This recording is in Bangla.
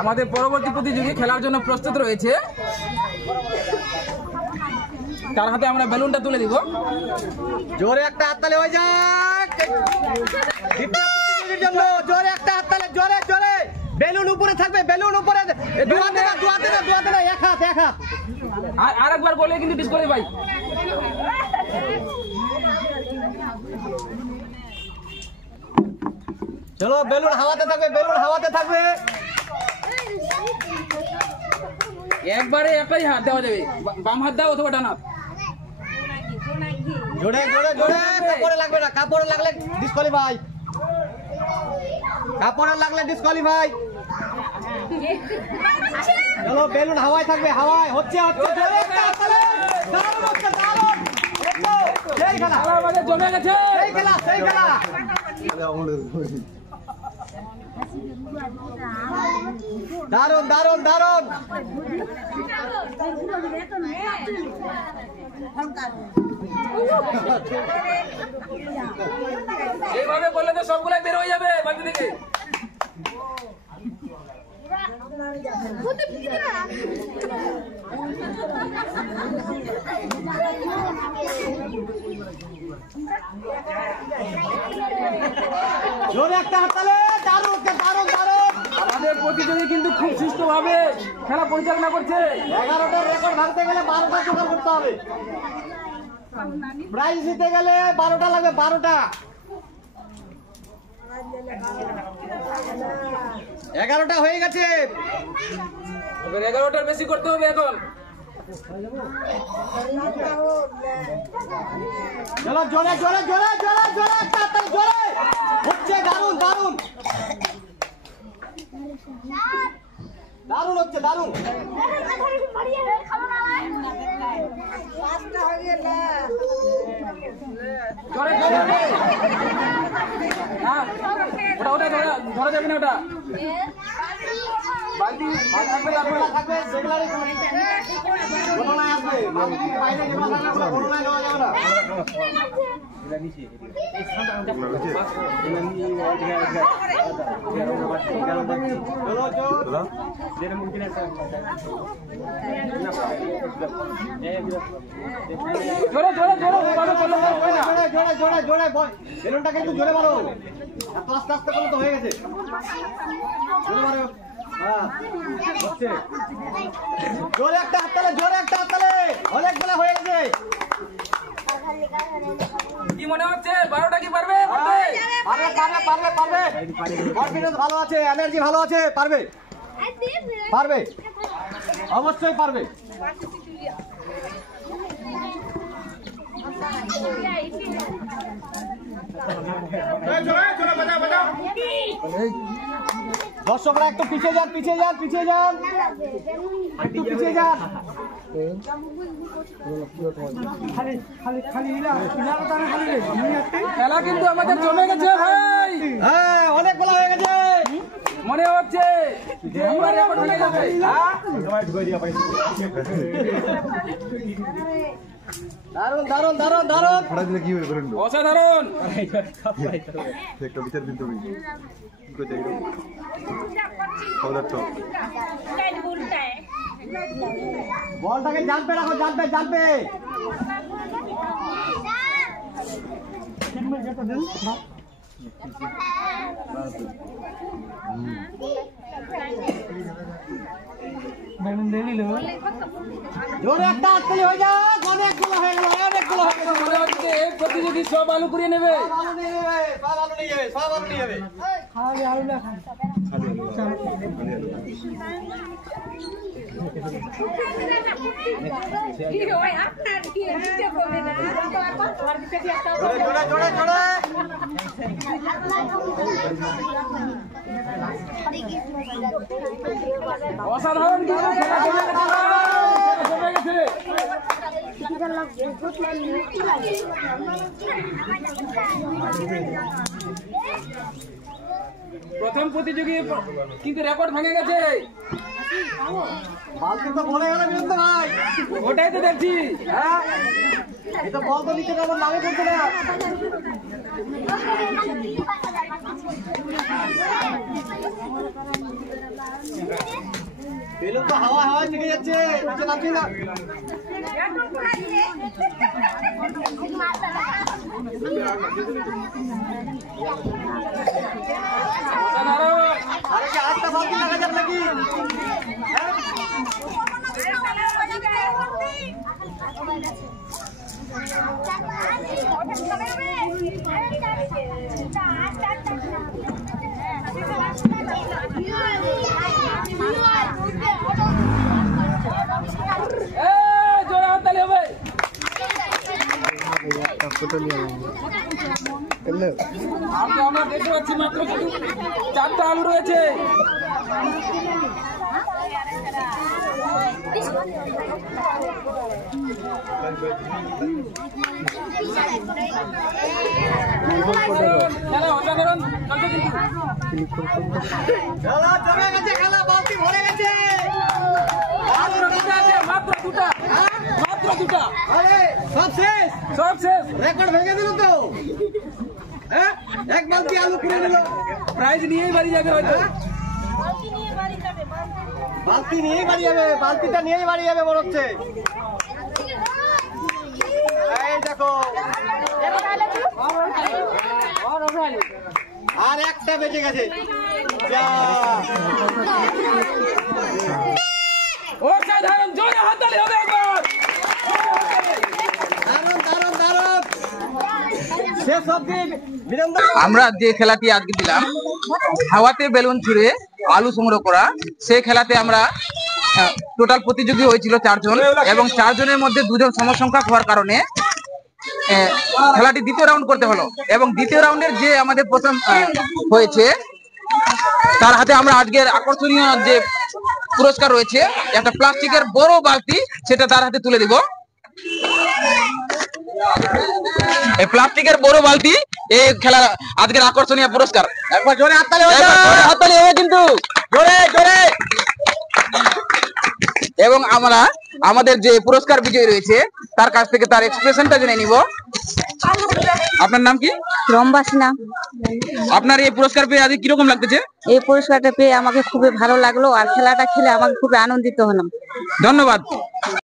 আমাদের পরবর্তী প্রতিযোগী খেলার জন্য প্রস্তুত রয়েছে। তার হাতে আমরা বেলুনটা তুলে দিব। জোরে একটা হাততালি হয়ে যাক প্রতিযোগীর জন্য। জোরে একটা হাততালি, জোরে জোরে। বেলুন উপরে থাকবে, বেলুন উপরে। দুহাতে না, দুহাতে না, দুহাতে না, এক হাত, এক হাত। আর একবার বলে কিন্তু ডিসকোয়ালিফাই। চলো, বেলুন হাওয়াতে থাকবে, বেলুন হাওয়াতে থাকবে। একবারে একটাই হাত দেওয়া যাবে, বাম হাত দাও অথবা ডান হাত। জোরে জোরে জোরে। কাপড়ে লাগবে না, কাপড়ে লাগলে ডিসকোয়ালিফাই, কাপড়ে লাগলে ডিসকোয়ালিফাই। চলো, বেলুন হাওয়ায় থাকবে, হাওয়ায় হচ্ছে হচ্ছে। জোরে একটা হাততালি। দারুণ হচ্ছে, দারুণ। সেই খেলা, আমাদের জমে গেছে। সেই খেলা, সেই খেলা। দারুণ দারুণ দারুণ। এইভাবে বললে তো সবগুলাই বের হয়ে যাবে বাড়ি থেকে। জোরে একটা হাততালি। দারুণ দারুণ দারুণ। আমাদের প্রতিযোগী কিন্তু খুব সুষ্ঠুভাবে খেলা পরিচালনা করছে। 11টার রেকর্ড ভাঙতে গেলে 12টা জোগাড় করতে হবে। প্রাইজ দিতে গেলে 12টা লাগবে, 12টা। 11টা হয়ে গেছে। এবার 11টার বেশি করতে হবে এখন। চলো, জোরে জোরে জোরে জোরে জোরে একটা হাততালি, জোরে হচ্ছে। দারুণ দারুণ দারুণ হচ্ছে, দারুণ। জোরে জোরে। হ্যাঁ, ওটা ধরা যাবে না। ওটা বালতি থাকবে, থাকবে সেগুলারই ঘটনায় আসবে। বালতি বাইরে যেগুলো থাকবে ঘটনায় নেওয়া যাবে না। জোরে জোরে জোরে জোরে জোরে জোরে। বেলুনটা কিন্তু জোরে মারো, এত আস্তে আস্তে করলে তো হয়ে গেছে। জোরে মারো। হ্যাঁ, হচ্ছে। জোরে একটা হাততালি, জোরে একটা হাততালি। অনেকগুলো হয়ে গেছে। কি মনে হচ্ছে 12টা কি পারবে? পারবে পারবে পারবে পারবে। কনফিডেন্স ভালো আছে, এনার্জি ভালো আছে, পারবে পারবে, অবশ্যই পারবে। দর্শকরা একটু পিছিয়ে যান, পিছিয়ে যান, পিছিয়ে যান, একটু পিছিয়ে যান। খেলা কিন্তু আমাদের জমে গেছে ভাই। হ্যাঁ, অনেকগুলো হয়ে গেছে। মনে হচ্ছে যে আমরা রেকর্ড হয়ে যাবে। দারুণ দারুণ দারুণ দারুণ। অসাধারণ। বলটাকে জানবে রাখো, জানবে জানবে। জোরে একটা হাততালি হয়ে যাক। অনেকগুলো হয়ে গেল, অনেকগুলো হয়ে গেল। মনে হচ্ছে এই প্রতিযোগী সব আলু কুড়িয়ে নেবে। সব আলু নিয়ে যাবে, সব আলু নিয়ে যাবে, সব আলু নিয়ে যাবে। জোরে জোরে জোরে। অসাধারণ কিন্তু খেলা জমে গেছে। প্রথম প্রতিযোগী কিন্তু রেকর্ড ভেঙে গেছে। বালতি তো বলে গেল বিরুদ্ধে ভাই। ওটাই তো দেখছি। হ্যাঁ, এটা বল তো নিচে আমার নামে করতে না। বেলুন তো হাওয়া হাওয়া থেকে যাচ্ছে, নিচে নামছে না। আরে কি আটটা বালতি লাগা যাবে নাকি? জোরে হাততালি হবে। আমরা দেখতে পাচ্ছি মাত্র কিন্তু 4টা আলু রয়েছে। খেলা অসাধারণ চলছে কিন্তু। খেলা জমে গেছে, খেলা বালতি ভরে গেছে। মাত্র দুটা আছে, মাত্র দুটা। আরে সব শেষ, সব শেষ। রেকর্ড ভেঙে দিল তো। হ্যাঁ, এক বালতি আলু পুড়ে দিল। প্রাইজ নিয়েই বাড়ি যাবে হয়তো। বালতি নিয়েই বাড়ি যাবে, বালতিটা নিয়েই বাড়ি যাবে মনে হচ্ছে। এই দেখো, আর একটা বেঁচে গেছে। যা অসাধারণ, জোরে হাততালি হবে একবার। দারুণ দারুণ দারুণ। শেষ অবধি বিনন্দন। আমরা যে খেলাটি আজকে দিলাম হাওয়াতে বেলুন ছুড়ে আলু সংগ্রহ করা, সেই খেলাতে আমরা টোটাল প্রতিযোগী হয়েছিল 4 জন এবং 4 জনের মধ্যে 2 জন সমসংখ্যক হওয়ার কারণে খেলাটি দ্বিতীয় রাউন্ড করতে হলো এবং দ্বিতীয় রাউন্ডের যে আমাদের প্রথম হয়েছে তার হাতে আমরা আজকের আকর্ষণীয় যে পুরস্কার রয়েছে একটা প্লাস্টিকের বড় বালতি, সেটা তার হাতে তুলে দিব। এই প্লাস্টিকের বড় বালতি এই খেলার আজকের আকর্ষণীয় পুরস্কার। একবার জোরে হাততালি হবে, হাততালি হবে কিন্তু জোরে জোরে। এবং আমরা আমাদের যে পুরস্কার বিজয়ী রয়েছে তার কাছ থেকে তার এক্সপ্রেশনটা জেনে নিব। আপনার নাম কি? রম্বাসনা। আপনার এই পুরস্কার পেয়ে আজকে কিরকম লাগতেছে? এই পুরস্কারটা পেয়ে আমাকে খুবই ভালো লাগলো, আর খেলাটা খেলে আমাকে খুবই আনন্দিত হলাম। ধন্যবাদ।